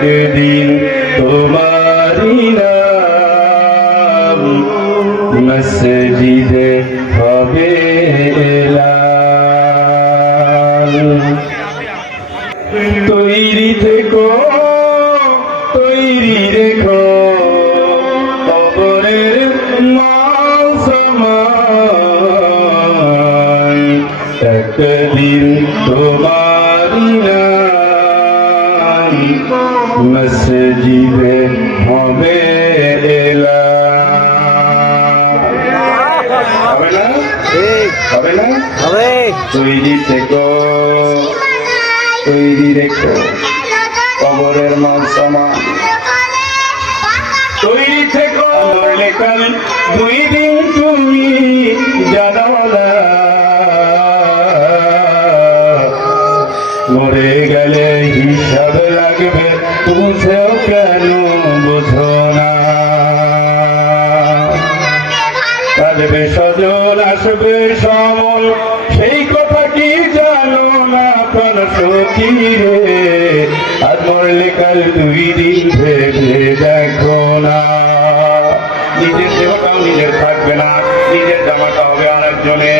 একদিন তোমারি নাম মসজিদে হবে এলান। তৈরি থেকো তৈরি রেখো কবরের মাল সামান, একদিন তোমারি নাম মসজিদে হবে এলান। হবে না? হবে না? তৈরি থেকো তৈরি রেখো কবরের মাল সামান, তৈরি থেকো মরলে কাল দুই দিন তুমি জানো না, মরে গেলে হিসাব লাগবে বুঝেও কেন বোঝো না। কাঁদবে স্বজন আসবে সমল সেই কথা কি জানো না প্রাণ সখী রে, আর মরলে কাল দুই দিন ভেবে দেখো না। নিজের দেহটাও নিজের থাকবে না, নিজের জামাটা হবে আরেকজনের।